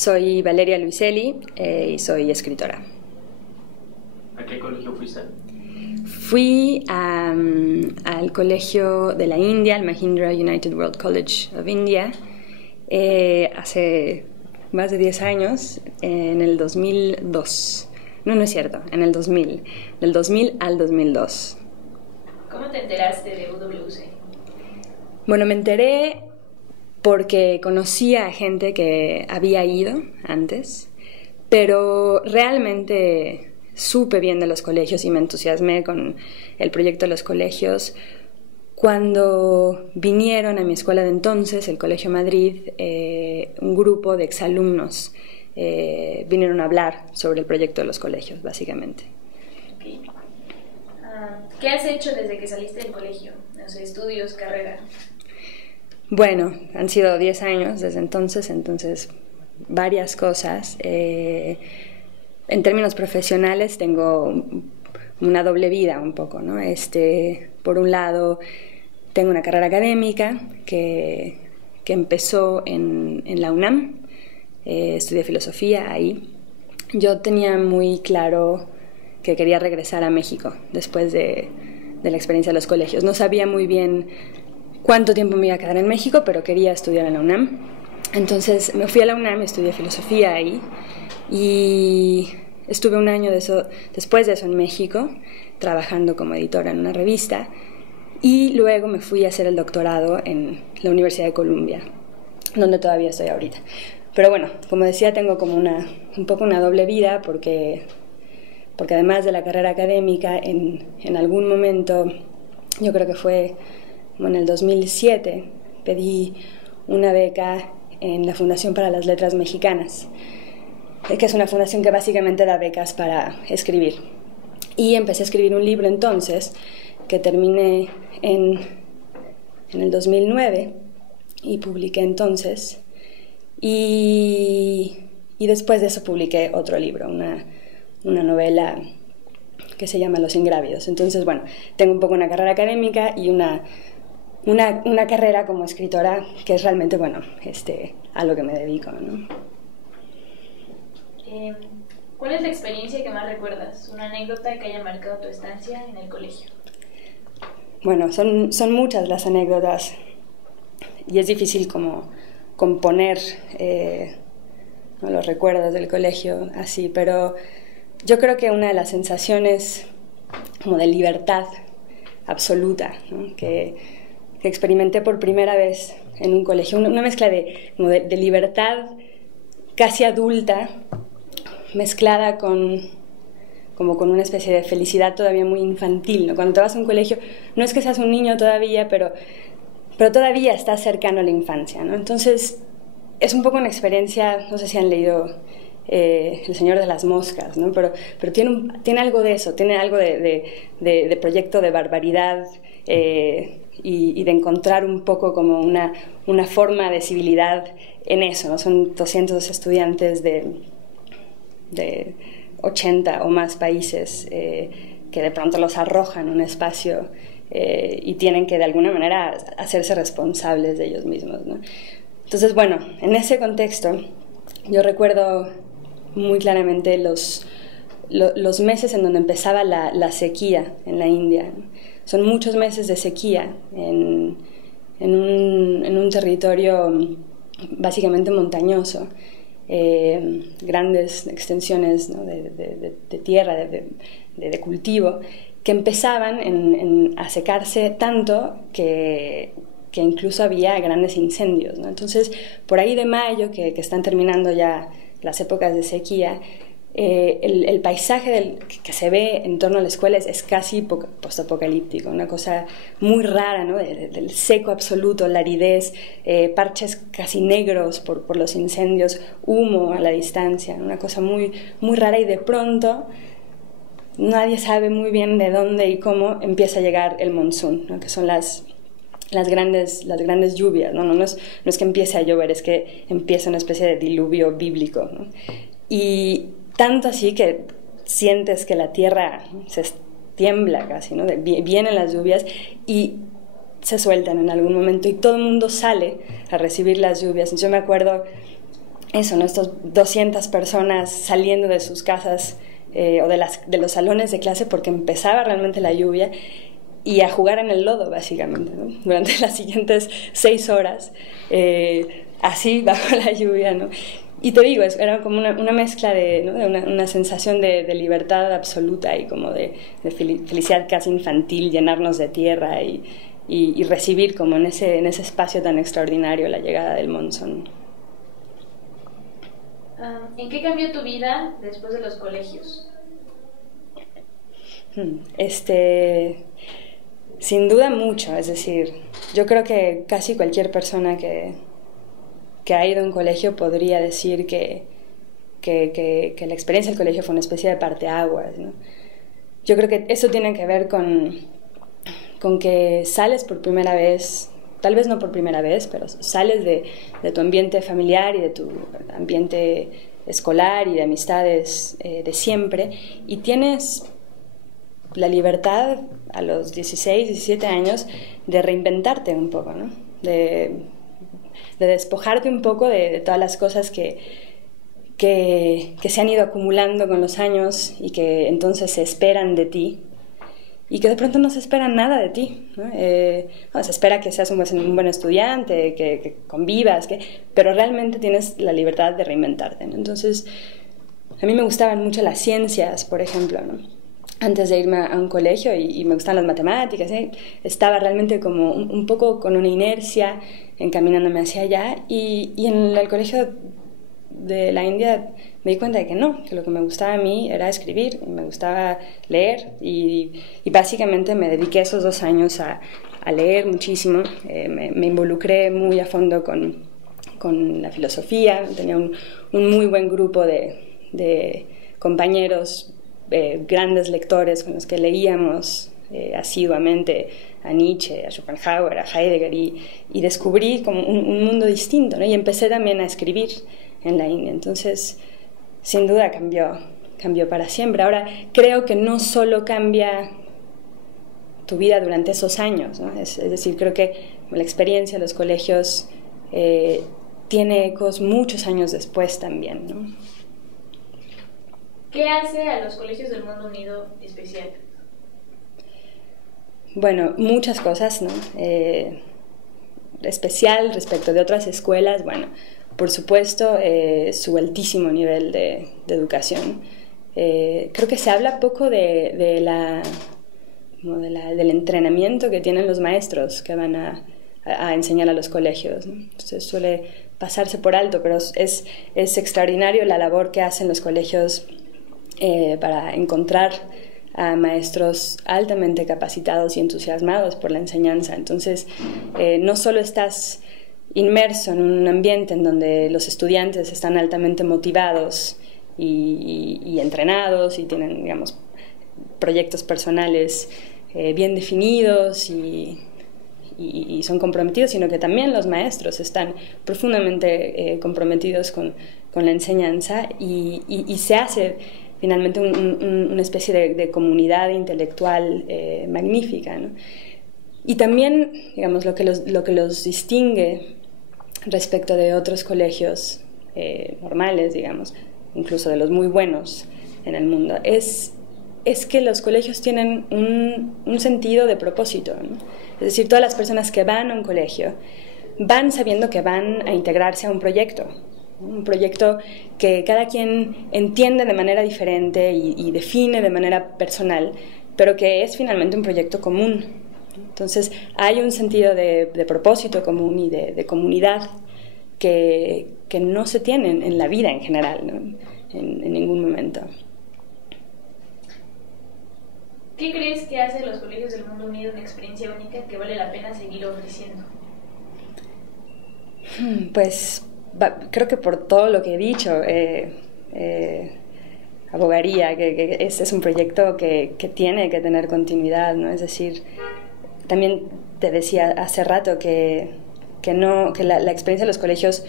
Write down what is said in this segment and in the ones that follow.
soy Valeria Luiselli y soy escritora. ¿A qué colegio fuiste? Fui al colegio de la India, al Mahindra United World College of India, hace más de 10 años, en el 2002. No, no es cierto, en el 2000. Del 2000 al 2002. ¿Cómo te enteraste de UWC? Bueno, me enteré porque conocía a gente que había ido antes, pero realmente supe bien de los colegios y me entusiasmé con el proyecto de los colegios cuando vinieron a mi escuela de entonces, el Colegio Madrid, un grupo de exalumnos vinieron a hablar sobre el proyecto de los colegios, básicamente. Okay. ¿Qué has hecho desde que saliste del colegio? No sé, estudios, carrera. Bueno, han sido 10 años desde entonces varias cosas. En términos profesionales tengo una doble vida un poco, ¿no? Por un lado, tengo una carrera académica que empezó en la UNAM, estudié filosofía ahí. Yo tenía muy claro que quería regresar a México después de la experiencia de los colegios. No sabía muy bien cuánto tiempo me iba a quedar en México, pero quería estudiar en la UNAM. Entonces me fui a la UNAM, estudié filosofía ahí y estuve un año después de eso en México, trabajando como editora en una revista, y luego me fui a hacer el doctorado en la Universidad de Columbia, donde todavía estoy ahorita. Pero bueno, como decía, tengo como un poco una doble vida porque además de la carrera académica, en algún momento, yo creo que fue en el 2007, pedí una beca en la Fundación para las Letras Mexicanas, que es una fundación que básicamente da becas para escribir. Y empecé a escribir un libro entonces, que terminé en el 2009 y publiqué entonces. Y después de eso publiqué otro libro, una novela que se llama Los Ingrávidos. Entonces, bueno, tengo un poco una carrera académica y una carrera como escritora, que es realmente, bueno, a lo que me dedico, ¿no? ¿Cuál es la experiencia que más recuerdas? ¿Una anécdota que haya marcado tu estancia en el colegio? Bueno, son muchas las anécdotas y es difícil como componer los recuerdos del colegio así, pero yo creo que una de las sensaciones como de libertad absoluta, ¿no? que experimenté por primera vez en un colegio, una mezcla de libertad casi adulta, mezclada con una especie de felicidad todavía muy infantil, ¿no? Cuando te vas a un colegio, no es que seas un niño todavía, pero todavía estás cercano a la infancia, ¿no? Entonces, es un poco una experiencia, no sé si han leído El Señor de las Moscas, ¿no? Pero tiene algo de eso, tiene algo de proyecto de barbaridad y de encontrar un poco como una forma de civilidad en eso, ¿no? Son 200 estudiantes de 80 o más países que de pronto los arrojan a un espacio y tienen que de alguna manera hacerse responsables de ellos mismos, ¿no? Entonces, bueno, en ese contexto yo recuerdo muy claramente los meses en donde empezaba la sequía en la India. Son muchos meses de sequía en un territorio básicamente montañoso, grandes extensiones, ¿no? de tierra, de cultivo, que empezaban a secarse tanto que incluso había grandes incendios, ¿no? Entonces, por ahí de mayo, que están terminando ya las épocas de sequía, el paisaje que se ve en torno a la escuela es casi postapocalíptico, una cosa muy rara, ¿no? Del seco absoluto, la aridez, parches casi negros por los incendios, humo a la distancia, ¿no? Una cosa muy, muy rara, y de pronto nadie sabe muy bien de dónde y cómo empieza a llegar el monzón, ¿no? Que son las grandes lluvias, ¿no? No es que empiece a llover, es que empieza una especie de diluvio bíblico, ¿no? Y tanto así que sientes que la tierra se tiembla casi, ¿no? Vienen las lluvias y se sueltan en algún momento y todo el mundo sale a recibir las lluvias. Yo me acuerdo eso, ¿no? Estos 200 personas saliendo de sus casas o de los salones de clase porque empezaba realmente la lluvia y a jugar en el lodo, básicamente, ¿no? Durante las siguientes 6 horas, así bajo la lluvia, ¿no? Y te digo, era como una mezcla de, ¿no? de una sensación de libertad absoluta y como de felicidad casi infantil, llenarnos de tierra y recibir como en ese espacio tan extraordinario la llegada del monzón. ¿En qué cambió tu vida después de los colegios? Sin duda mucho, es decir, yo creo que casi cualquier persona que ha ido a un colegio podría decir que la experiencia del colegio fue una especie de parteaguas, ¿no? Yo creo que eso tiene que ver con que sales por primera vez, tal vez no por primera vez, pero sales de tu ambiente familiar y de tu ambiente escolar y de amistades de siempre, y tienes la libertad a los 16, 17 años de reinventarte un poco, ¿no? De despojarte un poco de todas las cosas que se han ido acumulando con los años y que entonces se esperan de ti y que de pronto no se espera nada de ti, ¿no? Se espera que seas un buen estudiante, que convivas, pero realmente tienes la libertad de reinventarte, ¿no? Entonces, a mí me gustaban mucho las ciencias, por ejemplo, ¿no? Antes de irme a un colegio y me gustaban las matemáticas, ¿eh? Estaba realmente como un poco con una inercia encaminándome hacia allá y en el colegio de la India me di cuenta de que no, que lo que me gustaba a mí era escribir, y me gustaba leer y básicamente me dediqué esos 2 años a leer muchísimo, me involucré muy a fondo con la filosofía, tenía un muy buen grupo de compañeros, grandes lectores con los que leíamos asiduamente a Nietzsche, a Schopenhauer, a Heidegger y descubrí como un mundo distinto, ¿no? Y empecé también a escribir en la India, entonces sin duda cambió para siempre. Ahora creo que no solo cambia tu vida durante esos años, ¿no? Es decir, creo que la experiencia de los colegios tiene ecos muchos años después también, ¿no? ¿Qué hace a los colegios del Mundo Unido especial? Bueno, muchas cosas, ¿no? Especial respecto de otras escuelas, bueno, por supuesto, su altísimo nivel de educación. Creo que se habla poco del entrenamiento que tienen los maestros que van a enseñar a los colegios, ¿no? Entonces suele pasarse por alto, pero es extraordinario la labor que hacen los colegios para encontrar a maestros altamente capacitados y entusiasmados por la enseñanza. Entonces, no solo estás inmerso en un ambiente en donde los estudiantes están altamente motivados y entrenados y tienen, digamos, proyectos personales bien definidos y son comprometidos, sino que también los maestros están profundamente comprometidos con la enseñanza y se hace finalmente una especie de comunidad intelectual magnífica, ¿no? Y también, digamos, lo que los distingue respecto de otros colegios normales, digamos, incluso de los muy buenos en el mundo, es que los colegios tienen un sentido de propósito, ¿no? Es decir, todas las personas que van a un colegio van sabiendo que van a integrarse a un proyecto que cada quien entiende de manera diferente y define de manera personal, pero que es finalmente un proyecto común. Entonces hay un sentido de propósito común y de comunidad que no se tiene en la vida en general, ¿no? En ningún momento. ¿Qué crees que hace los colegios del Mundo Unido una experiencia única que vale la pena seguir ofreciendo? Pues creo que por todo lo que he dicho, abogaría que es un proyecto que tiene que tener continuidad, ¿no? Es decir, también te decía hace rato que la experiencia de los colegios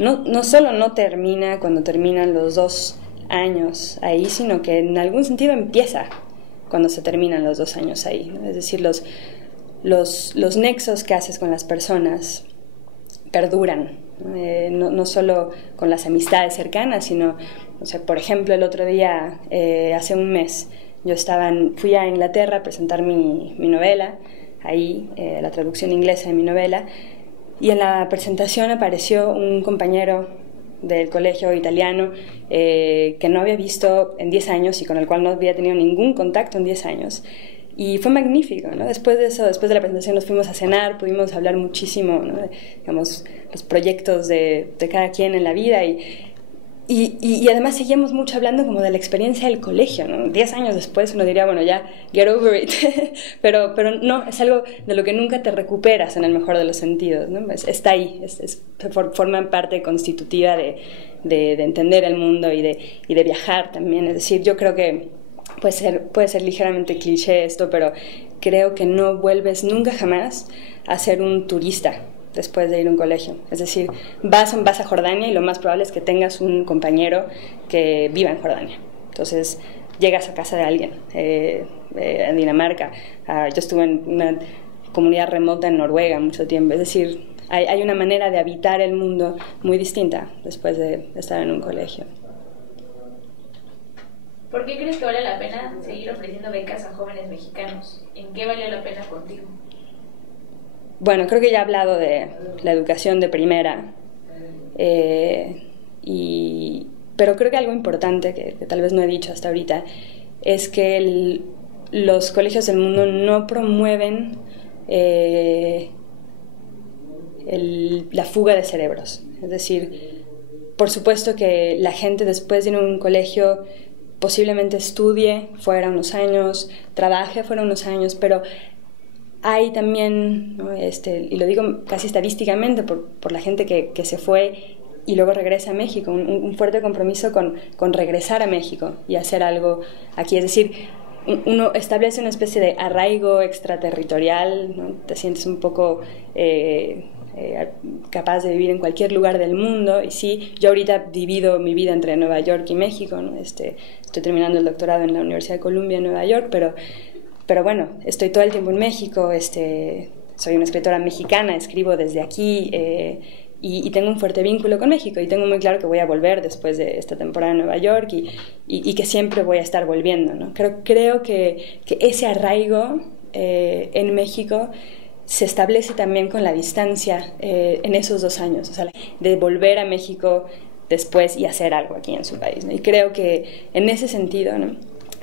no solo no termina cuando terminan los 2 años ahí, sino que en algún sentido empieza cuando se terminan los 2 años ahí, ¿no? Es decir, los nexos que haces con las personas perduran no solo con las amistades cercanas, sino, o sea, por ejemplo, el otro día, hace un mes, fui a Inglaterra a presentar mi novela, ahí, la traducción inglesa de mi novela, y en la presentación apareció un compañero del colegio italiano que no había visto en 10 años y con el cual no había tenido ningún contacto en 10 años. Y fue magnífico, ¿no? Después de eso, después de la presentación nos fuimos a cenar, pudimos hablar muchísimo, ¿no? Digamos, los proyectos de cada quien en la vida y además seguíamos mucho hablando como de la experiencia del colegio, ¿no? 10 años después uno diría, bueno, ya, get over it, pero no, es algo de lo que nunca te recuperas en el mejor de los sentidos, ¿no? Está ahí, forma parte constitutiva de entender el mundo y de viajar también. Es decir, yo creo que puede ser ligeramente cliché esto, pero creo que no vuelves nunca jamás a ser un turista después de ir a un colegio. Es decir, vas a Jordania y lo más probable es que tengas un compañero que viva en Jordania. Entonces, llegas a casa de alguien. En Dinamarca, yo estuve en una comunidad remota en Noruega mucho tiempo. Es decir, hay una manera de habitar el mundo muy distinta después de estar en un colegio. ¿Por qué crees que vale la pena seguir ofreciendo becas a jóvenes mexicanos? ¿En qué valió la pena contigo? Bueno, creo que ya he hablado de la educación de primera, pero creo que algo importante que tal vez no he dicho hasta ahorita es que los colegios del mundo no promueven la fuga de cerebros. Es decir, por supuesto que la gente después de ir a un colegio posiblemente estudie fuera unos años, trabaje fuera unos años, pero hay también, ¿no? Y lo digo casi estadísticamente por la gente que se fue y luego regresa a México, un fuerte compromiso con regresar a México y hacer algo aquí. Es decir, uno establece una especie de arraigo extraterritorial, ¿no? Te sientes un poco capaz de vivir en cualquier lugar del mundo. Y sí, yo ahorita divido mi vida entre Nueva York y México, ¿no? Estoy terminando el doctorado en la Universidad de Columbia en Nueva York, pero bueno, estoy todo el tiempo en México, soy una escritora mexicana, escribo desde aquí y tengo un fuerte vínculo con México y tengo muy claro que voy a volver después de esta temporada en Nueva York y que siempre voy a estar volviendo, ¿no? Creo que ese arraigo en México se establece también con la distancia en esos 2 años, o sea, de volver a México después y hacer algo aquí en su país, ¿no? Y creo que en ese sentido, ¿no?,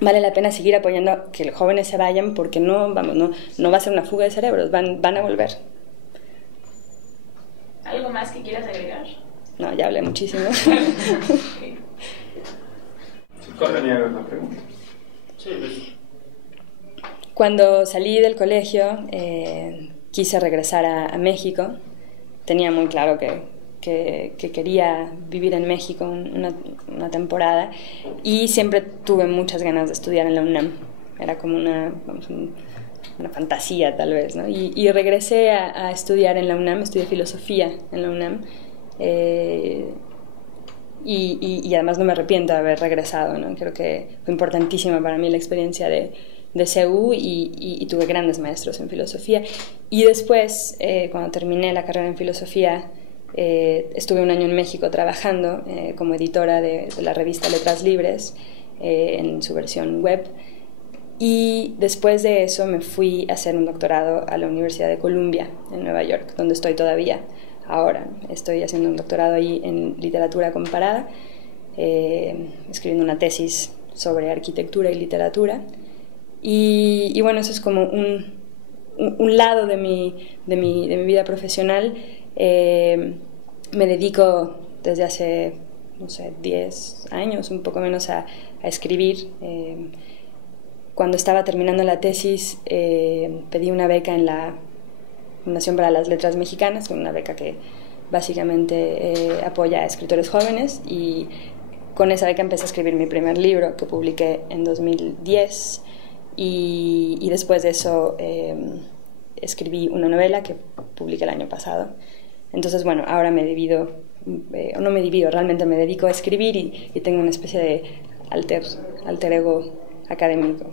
vale la pena seguir apoyando que los jóvenes se vayan porque no va a ser una fuga de cerebros, van a volver. ¿Algo más que quieras agregar? No, ya hablé muchísimo. Tenía una pregunta. Sí, Cuando salí del colegio, quise regresar a México. Tenía muy claro que quería vivir en México una temporada y siempre tuve muchas ganas de estudiar en la UNAM. Era como una fantasía tal vez, ¿no? Y regresé a estudiar en la UNAM, estudié filosofía en la UNAM y además no me arrepiento de haber regresado, ¿no? Creo que fue importantísima para mí la experiencia de CEU y tuve grandes maestros en filosofía. Y después, cuando terminé la carrera en filosofía, estuve un año en México trabajando como editora de la revista Letras Libres en su versión web, y después de eso me fui a hacer un doctorado a la Universidad de Columbia en Nueva York, donde estoy todavía ahora. Estoy haciendo un doctorado ahí en literatura comparada, escribiendo una tesis sobre arquitectura y literatura, y bueno, eso es como un lado de mi vida profesional. Me dedico desde hace, no sé, 10 años, un poco menos, a escribir. Cuando estaba terminando la tesis, pedí una beca en la Fundación para las Letras Mexicanas, una beca que básicamente apoya a escritores jóvenes, y con esa beca empecé a escribir mi primer libro, que publiqué en 2010, y después de eso escribí una novela que publiqué el año pasado. Entonces, bueno, ahora realmente me dedico a escribir y tengo una especie de alter ego académico.